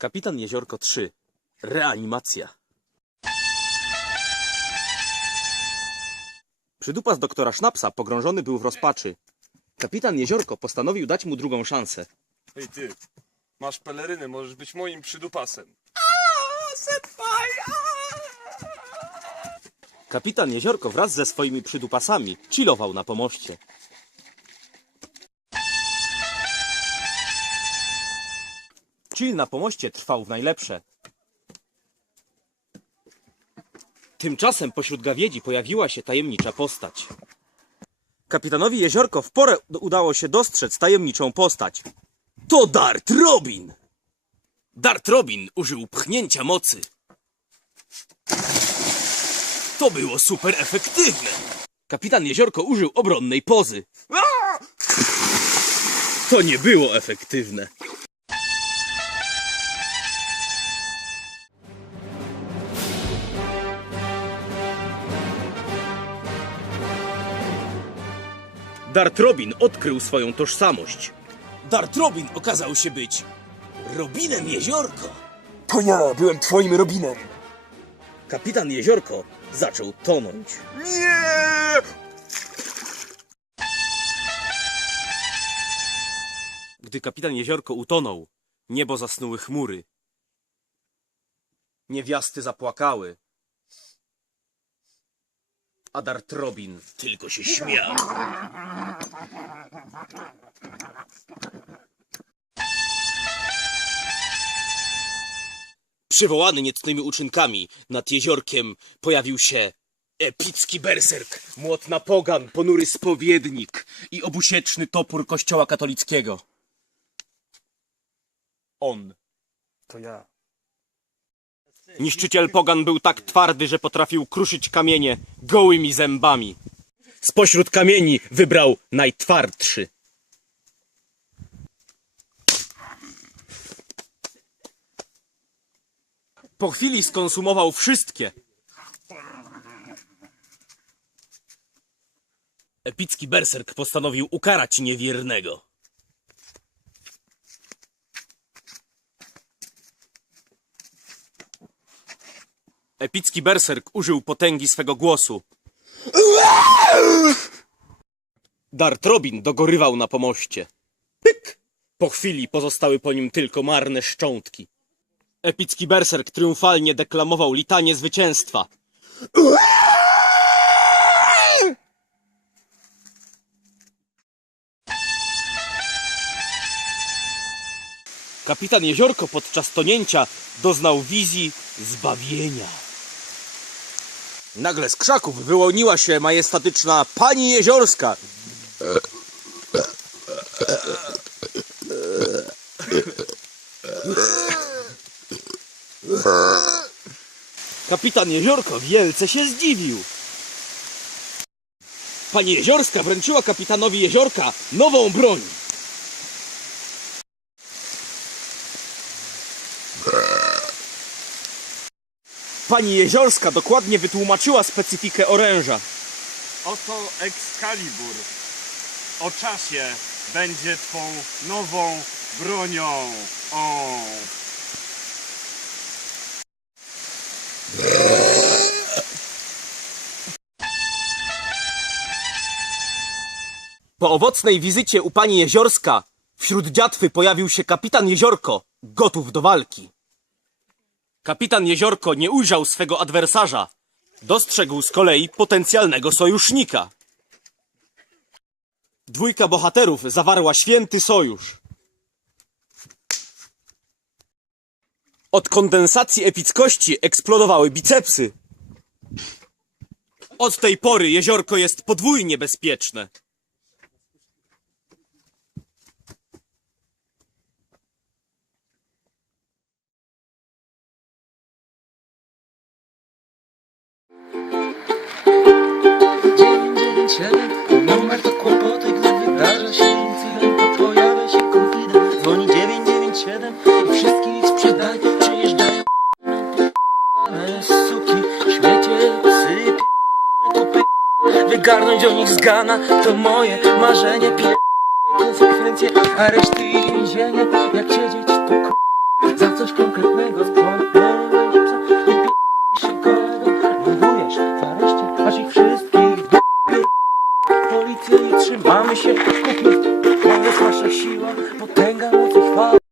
Kapitan Jeziorko 3. Reanimacja. Przydupas doktora Sznapsa pogrążony był w rozpaczy. Kapitan Jeziorko postanowił dać mu drugą szansę. Ej ty, masz pelerynę, możesz być moim przydupasem. Kapitan Jeziorko wraz ze swoimi przydupasami chillował na pomoście. Chill na pomoście trwał w najlepsze. Tymczasem pośród gawiedzi pojawiła się tajemnicza postać. Kapitanowi Jeziorko w porę udało się dostrzec tajemniczą postać. To Dart Robin! Dart Robin użył pchnięcia mocy. To było super efektywne. Kapitan Jeziorko użył obronnej pozy. To nie było efektywne. Dart Robin odkrył swoją tożsamość. Dart Robin okazał się być Robinem Jeziorko. To ja byłem twoim Robinem. Kapitan Jeziorko zaczął tonąć. Nie! Gdy kapitan Jeziorko utonął, niebo zasnuły chmury. Niewiasty zapłakały. A Dart Robin tylko się śmiał. Przywołany niecnymi uczynkami nad jeziorkiem pojawił się epicki berserk, młotna pogan, ponury spowiednik i obusieczny topór kościoła katolickiego. On. To ja. Niszczyciel pogan był tak twardy, że potrafił kruszyć kamienie gołymi zębami. Spośród kamieni wybrał najtwardszy. Po chwili skonsumował wszystkie. Epicki berserk postanowił ukarać niewiernego. Epicki berserk użył potęgi swego głosu. Dart Robin dogorywał na pomoście. Pyk! Po chwili pozostały po nim tylko marne szczątki. Epicki berserk triumfalnie deklamował litanie zwycięstwa. Kapitan Jeziorko podczas tonięcia doznał wizji zbawienia. Nagle z krzaków wyłoniła się majestatyczna pani jeziorska. Kapitan Jeziorko wielce się zdziwił. Pani Jeziorska wręczyła kapitanowi Jeziorka nową broń. Pani Jeziorska dokładnie wytłumaczyła specyfikę oręża. Oto Excalibur. O czasie będzie twą nową bronią. O. Po owocnej wizycie u pani Jeziorska wśród dziatwy pojawił się kapitan Jeziorko, gotów do walki. Kapitan Jeziorko nie ujrzał swego adwersarza. Dostrzegł z kolei potencjalnego sojusznika. Dwójka bohaterów zawarła święty sojusz. Od kondensacji epickości eksplodowały bicepsy. Od tej pory jeziorko jest podwójnie bezpieczne. Numer to kłopoty, gdy wydarza się incydent To pojawia się konfident Dzwoni 997 i wszystkich sprzedaj Przyjeżdżają suki Śmiecie, psy, kupy Wygarnąć o nich z gana To moje marzenie. P***ne konsekwencje Areszty i więzienie. Jak siedzieć to k***, Za coś konkretnego